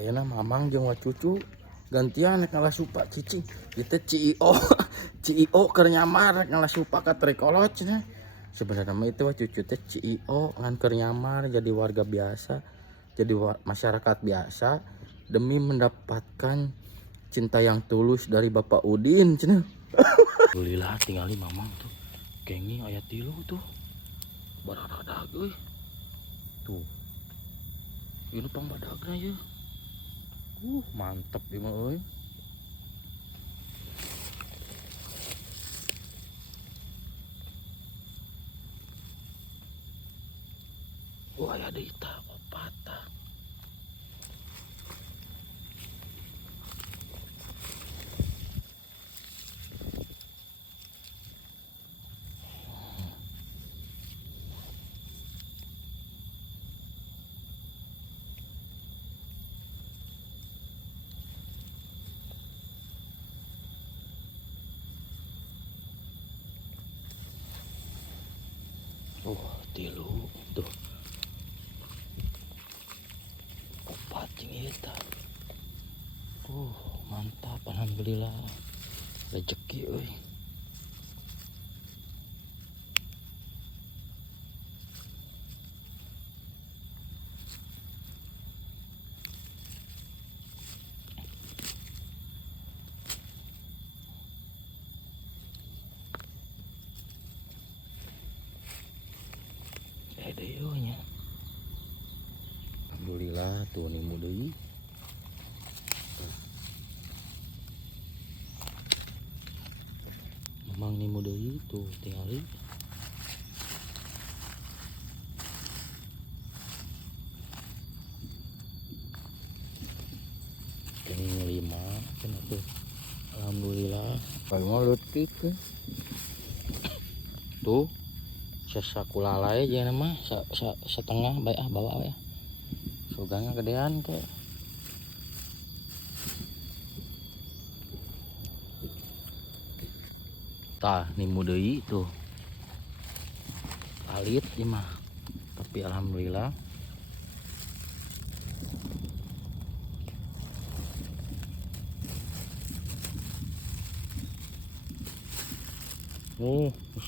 ayeuna mamang jeung cucu gantian rek ngalah supa cicing kita CEO CEO keur nyamar rek ngalah supa ka Trikolot cenah. Sebenarnya mah itu cucu teh CEO ngan keur nyamar jadi warga biasa, jadi masyarakat biasa demi mendapatkan cinta yang tulus dari Bapak Udin cenah. Alhamdulillah tinggali mamang tuh. Kenging aya 3 tuh. Bararadag euy. Tuh. Ini pang badagna ya. Mantep ieu mah euy. Wah, ada ita opata. Oh, 3 tuh. Opat jeung eta. Mantap alhamdulillah. Rezeki euy. Deuynya. Alhamdulillah tuh nimu deui. Memang nimu deui tuh tingali. Kenging 5 cenah tuh. Alhamdulillah. Bae mah leutik tuh. Sesakulalai aja nama setengah baik bawa ya sugangnya gedean ke tah nimu deui tuh alit mah tapi alhamdulillah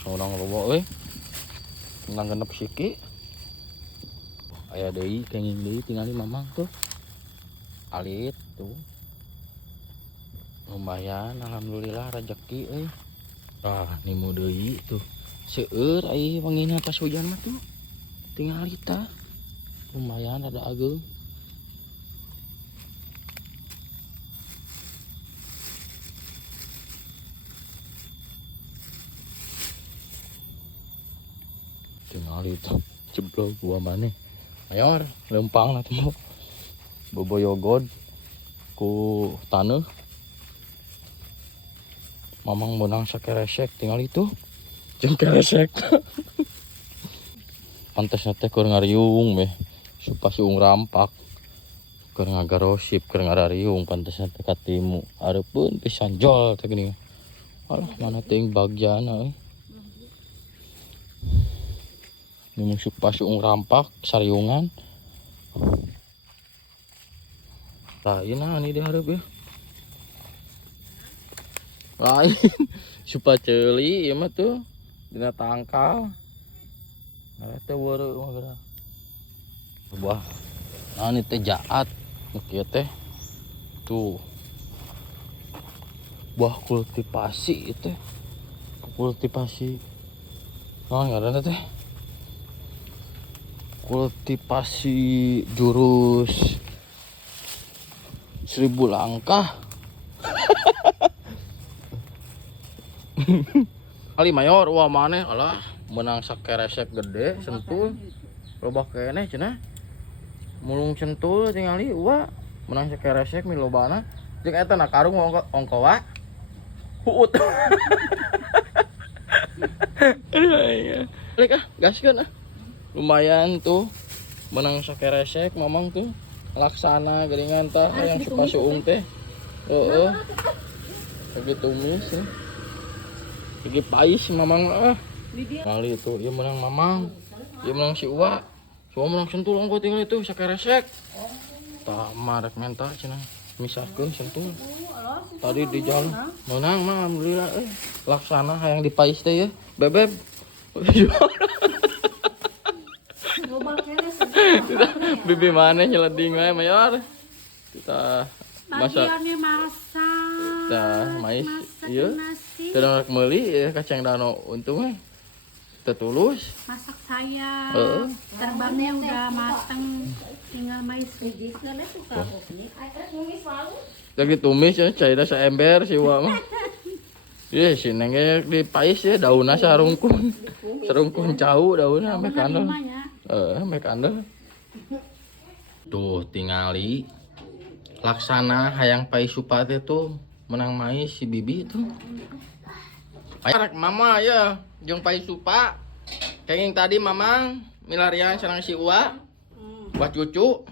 seorang lobo euy nang genep siki aya deui kenging deui tingali mamang tuh alit tuh lumayan alhamdulillah rezeki euy. Nimu deui tuh seueur ai wangina pas hujan mah tuh tingali tah lumayan ada ageung. Tingali tuh jeblok gua maneh mayor lempang lah tuh boboyogod ku taneuh mamang menang sakeresek tinggal itu jeung keresek pantasna teh keur ngariung meh supa suung rampak keur ngagarosip keur ngarariung pantasna teh katimu hareupeun pisan jol teh geuning alah mana teuing bagjana euy. Ini supa suung rampak sariungan. Tah ieu naon ieu dihareup ya. Lain supa ceuli ieu mah tuh dina tangkal. Eta weureu mah geura. Buah naon teh jaat kieu teh. Tuh. Buah kultivasi teh. Kultivasi. Naon ngaranna teh? Kultivasi jurus 1000 langkah. Kali mayor wah maneh alah menang sakeresek gede sentul loba keneh cenah mulung sentul tingali wah menang sakeresek milobana jeung eta na karung ongkowa huut. Balik gaskeun lumayan tuh menang sakeresek mamang tuh laksana geringan tah yang suka suung teh lagi tumis ya. Lagi pais mamang kali itu dia menang mamang dia menang si Uwa cuma menang sentul ongko tinggal itu sakeresek kamar rek menta cenah misahkeun sentul tadi di jalan menang mah alhamdulillah laksana hayang dipais teh ya bebeb bibi mana nyeleding we mayor kita masak kita mais iya sedang rek meuli ya kacang dano untung tertulus masak saya terbangnya udah mateng tinggal mais lagi tumis ya cairnya seember si Wa mah iya si neng dipais ya daunnya sarungkun cau daunnya sampai kandel sampai kandel tuh tingali laksana hayang pai supate tuh menang mais si bibi tuh ayak mama ya jeung pai supa kenging tadi mamang milarian sareng si Uwa buat cucu